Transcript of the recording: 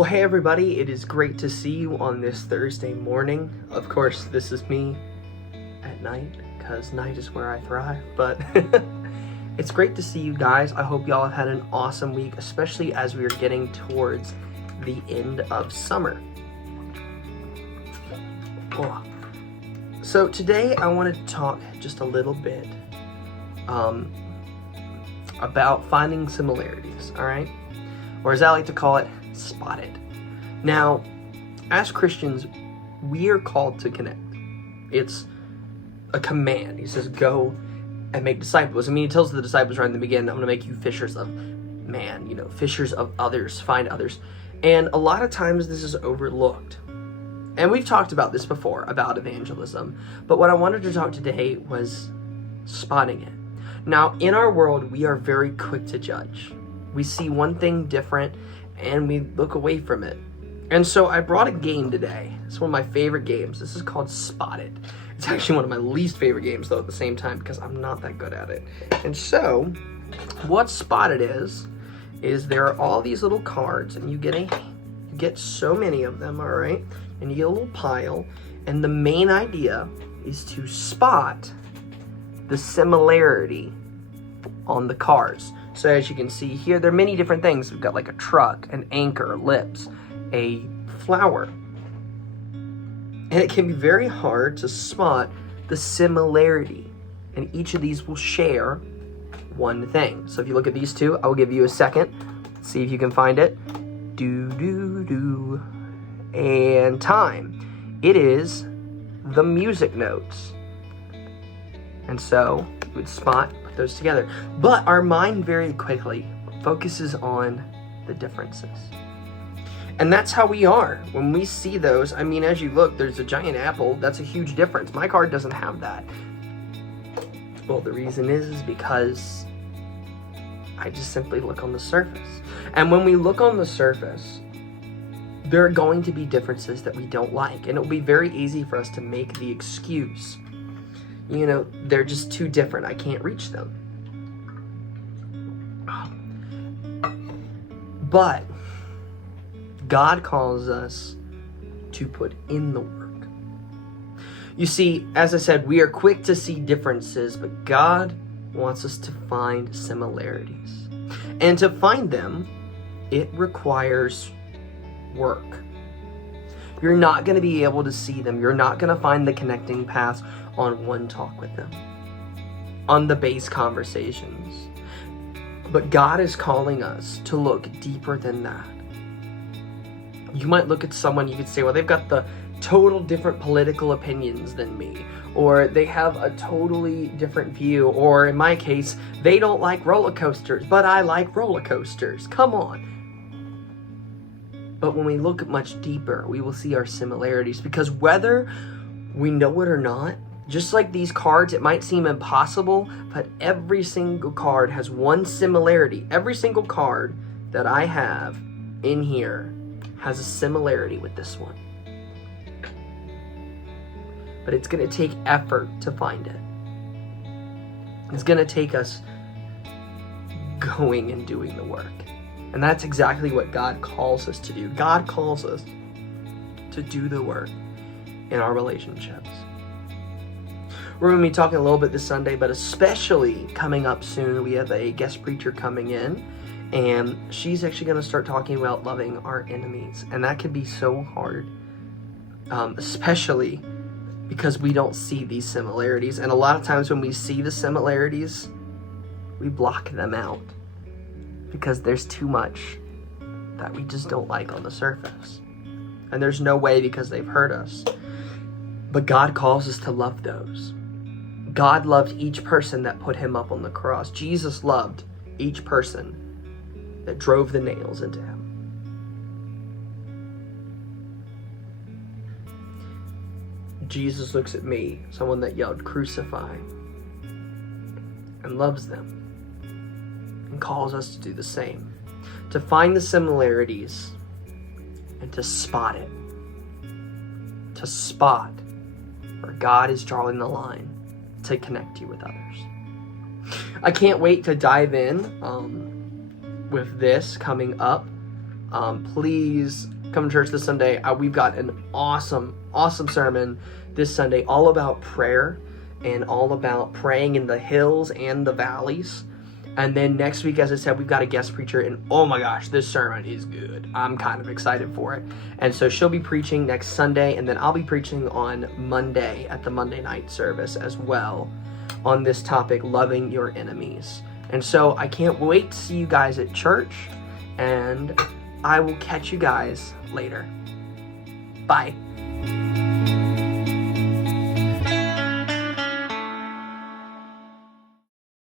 Well, hey everybody, it is great to see you on this Thursday morning. Of course, this is me at night, because night is where I thrive, but it's great to see you guys. I hope y'all have had an awesome week, especially as we are getting towards the end of summer. Oh. So today I wanted to talk just a little bit about finding similarities, all right? Or as I like to call it, spotted. Now, as Christians, we are called to connect. It's a command. He says, go and make disciples. I mean, he tells the disciples right in the beginning, I'm going to make you fishers of man, fishers of others, find others. And a lot of times this is overlooked. And we've talked about this before, about evangelism. But what I wanted to talk today was spotting it. Now, in our world, we are very quick to judge. We see one thing different and we look away from it. And so I brought a game today. It's one of my favorite games. This is called Spotted. It's actually one of my least favorite games, though, at the same time, because I'm not that good at it. And so what Spotted is there are all these little cards, and you get so many of them, all right? And you get a little pile, and the main idea is to spot the similarity on the cards. So as you can see here, there are many different things. We've got like a truck, an anchor, lips, a flower. And it can be very hard to spot the similarity. And each of these will share one thing. So if you look at these two, I will give you a second. See if you can find it. And time. It is the music notes. And so you would put those together. But our mind very quickly focuses on the differences. And that's how we are. When we see those, I mean, as you look, there's a giant apple. That's a huge difference. My card doesn't have that. Well, the reason is because I just simply look on the surface. And when we look on the surface, there are going to be differences that we don't like. And it'll be very easy for us to make the excuse, they're just too different. I can't reach them. But God calls us to put in the work. You see, as I said, we are quick to see differences, but God wants us to find similarities. And to find them, it requires work. You're not going to be able to see them. You're not going to find the connecting paths on one talk with them, on the base conversations. But God is calling us to look deeper than that. You might look at someone, you could say, well, they've got the total different political opinions than me, or they have a totally different view, or in my case, they don't like roller coasters, but I like roller coasters. Come on. But when we look much deeper, we will see our similarities, because whether we know it or not, just like these cards, it might seem impossible, but every single card has one similarity. Every single card that I have in here has a similarity with this one. But it's going to take effort to find it. It's going to take us going and doing the work. And that's exactly what God calls us to do. God calls us to do the work in our relationships. We're going to be talking a little bit this Sunday, but especially coming up soon, we have a guest preacher coming in, and she's actually going to start talking about loving our enemies. And that can be so hard, especially because we don't see these similarities. And a lot of times when we see the similarities, we block them out because there's too much that we just don't like on the surface. And there's no way, because they've hurt us. But God calls us to love those. God loved each person that put him up on the cross. Jesus loved each person that drove the nails into him. Jesus looks at me, someone that yelled, "Crucify," and loves them, and calls us to do the same, to find the similarities and to spot it, to spot where God is drawing the line to connect you with others. I can't wait to dive in with this coming up. Please come to church this Sunday. We've got an awesome sermon this Sunday, all about prayer and all about praying in the hills and the valleys. And then next week, as I said, we've got a guest preacher, and oh my gosh, this sermon is good. I'm kind of excited for it. And so she'll be preaching next Sunday, and then I'll be preaching on Monday at the Monday night service as well on this topic, loving your enemies. And so I can't wait to see you guys at church, and I will catch you guys later. Bye.